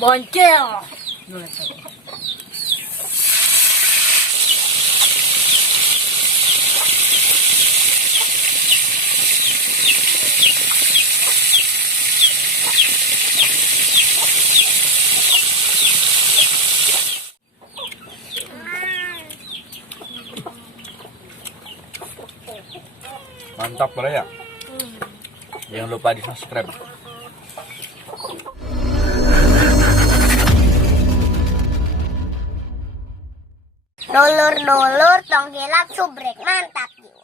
Boncel. Mantap ya. Jangan lupa di subscribe. Dulur-dulur tonggelak subrek mantap jiwa.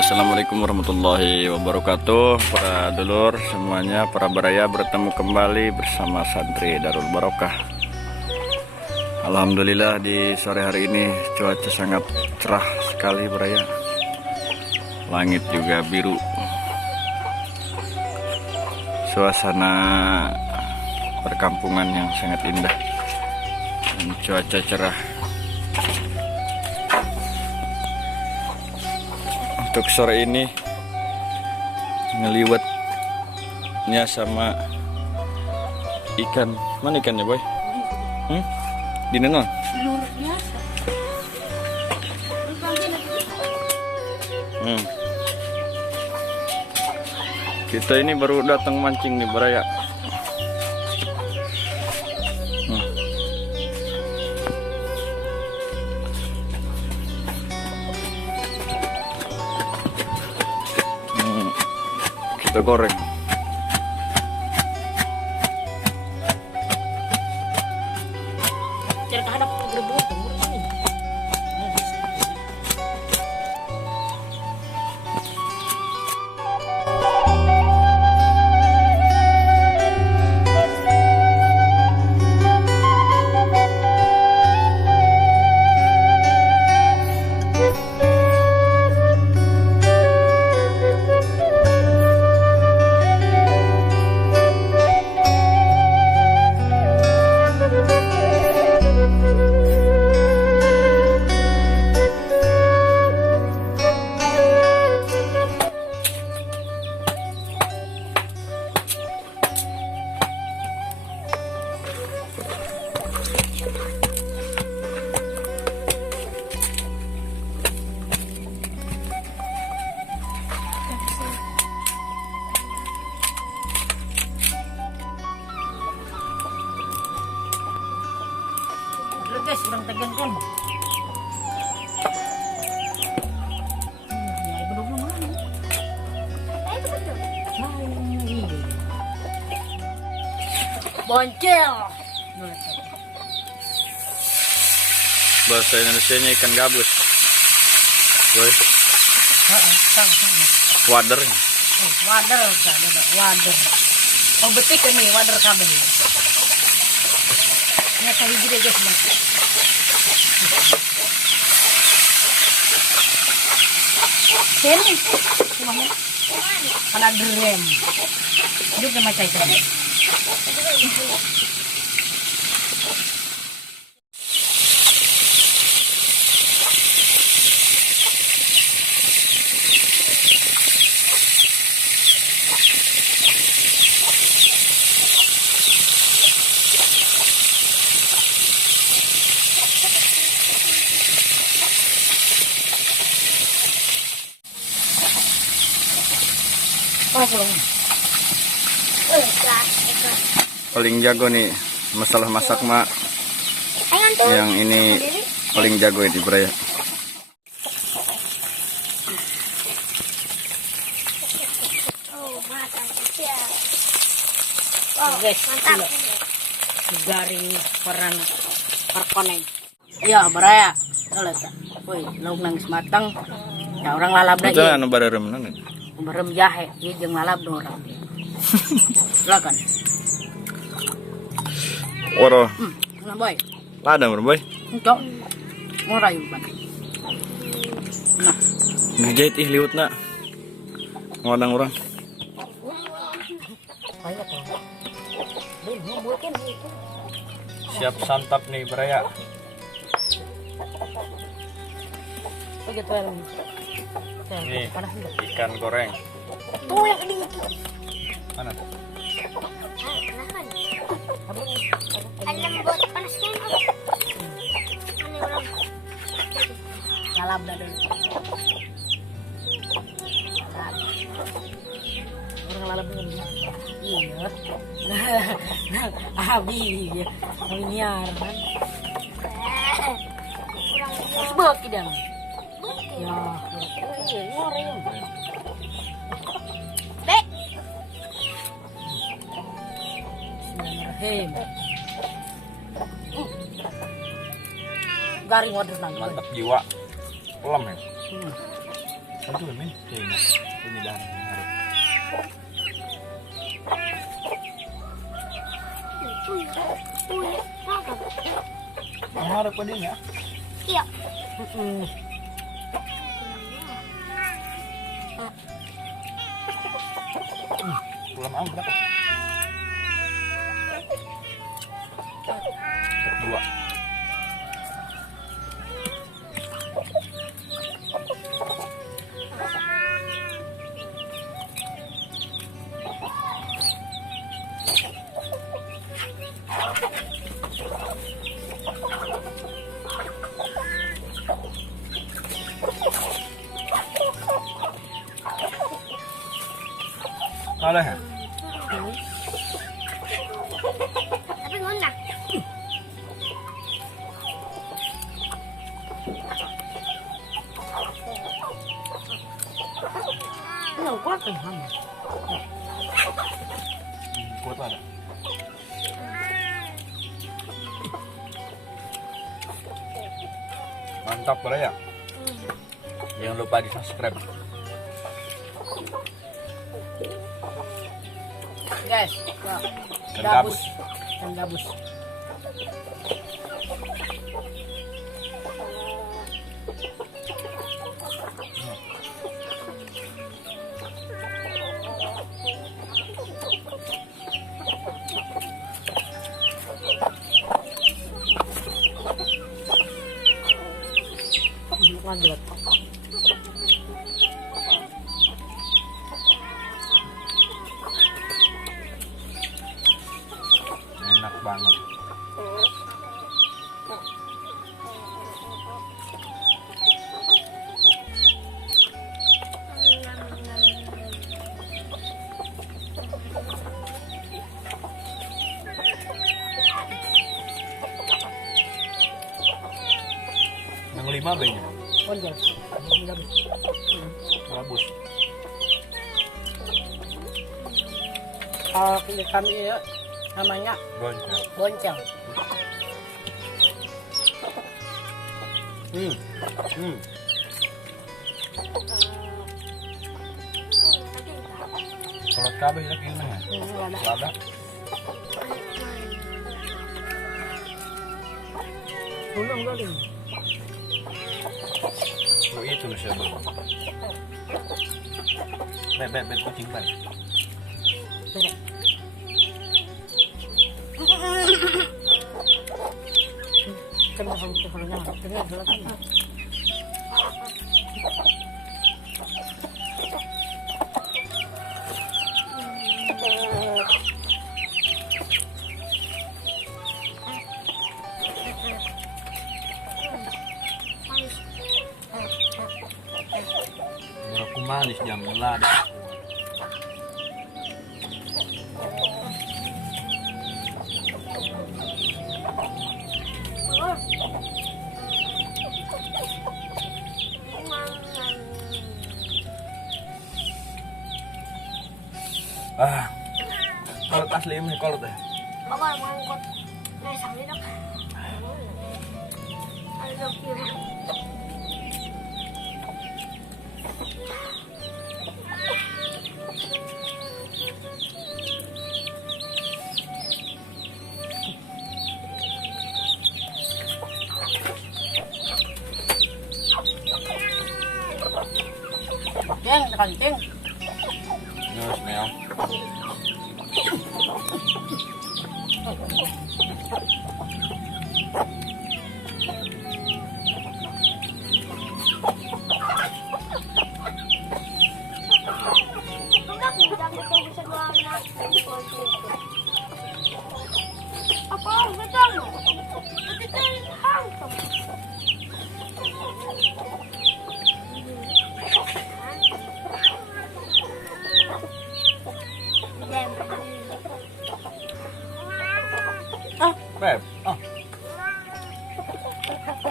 Assalamualaikum warahmatullahi wabarakatuh. Para dulur semuanya, para baraya, bertemu kembali bersama santri Darul Barokah. Alhamdulillah di sore hari ini cuaca sangat cerah sekali baraya. Langit juga biru. Suasana perkampungan yang sangat indah dan cuaca cerah. Untuk sore ini ngeliwatnya sama ikan. Mana ikannya boy? Di mana? Kita ini baru datang mancing nih baraya. Kita goreng. Guys, kurang tegan kan? Ya, ibu dulu mana? Boncel. Bahasa Indonesianya ikan gabus. Boy. Wader. Wader, wader. Oh betik ini wader kabel. Ini saya hijau guys, mas. Sini, semuanya. Ada direm. Hidup sama cair. Paling jago nih masalah masak mak. Yang ini paling jago ini Bray. Guys, garing peran perkoneng. Iya, beraya. Lihat tak. Woi, lauk nangis matang. Ya orang lalap Itu lagi. anu bareureum naon. Berem jahe, dia jeung lalap do orang. Silakan. Waro, Nah, boy. ladang bro boy. Engkau. Mau rayu kan. Nah, Ngejahit ih liutna. Ngodang urang. banyak ya. Belum mungkin. Siap santap nih beraya. Begitu ya. Nih, Panas enggak? ikan goreng. Tuh yang ini. Mana? Alam buat panas kan? Mana orang? Lalap dah dulu. Orang lalap dulu. Iya. Abi. Abi niar kan. Sebab kidang. Ya, ngoreng. Bek. Bismillahirrahmanirrahim. Garing wadah nang. Mantap jiwa. Pelam ya. Hmm. Satu min. Ini dah. Harap pa din ya. Iya. Pelam amat. Dua. Kalah ya? Tapi ngundang. Nggak kuat kan? Kuat lah. Mantap ya. Jangan lupa di subscribe. Guys, Gabus. Gabus. Lanjut. Enak banget. Yang 5 banyak. Lanjut. Gabus. Kalau kami ya, namanya Boncel. boncel. Kalau cabai lagi gimana ya? Lada. Belum kali. Oh itu loh siapa? Bet kucing bet. Beda. Kan harus kehalnya. Dengar dulu kan. Berapa manis jam lada. Kalau asli ini kalau teh. Bakal mangkot. Nah, sambil dok. Yang kancing. Terus meow. Apa? Betul. Betul. Hantam. Beb. Oh,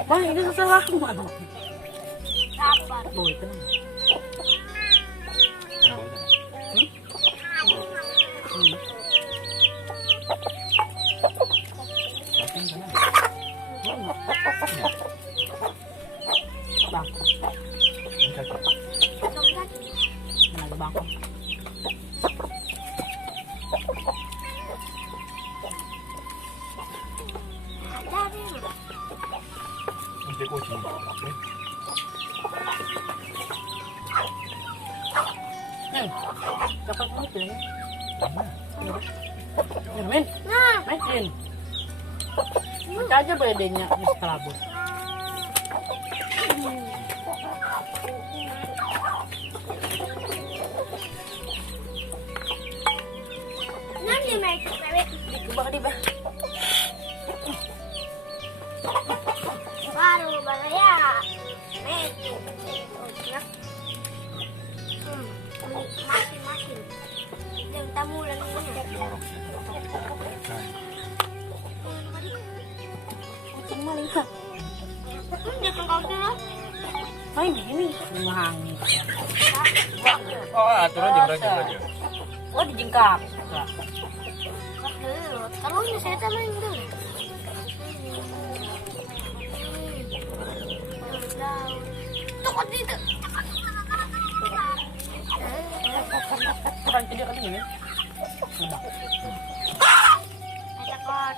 Wah, ini salah aku. Aduh. Sabar. Boy, tenang. Bang, mana bang? nanti kucing. Dapat duit ya? Min, Nah, main. Kita aja bedanya Miss Kalabut. nanti naik bebek. Dikebak di bah. Baru ya. Naik. Masih. Yang tamu lagi. Jorok. Kucing maling kah? Dia kau tuh. Main di sini. Memangi. Oh, atur aja. Oh, dijengkap. Kalau ini saya tambahin dulu. Tuh kok itu. Bukan tidak kan ini. Sudah. Ada kotak.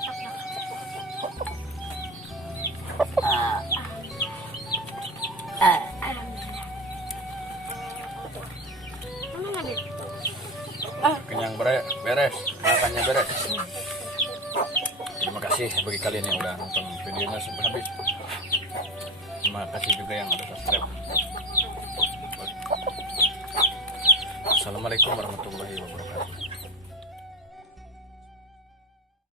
Kenyang beres, makannya beres. Terima kasih bagi kalian yang udah nonton videonya sampai habis. Terima kasih juga yang udah subscribe. Assalamualaikum warahmatullahi wabarakatuh.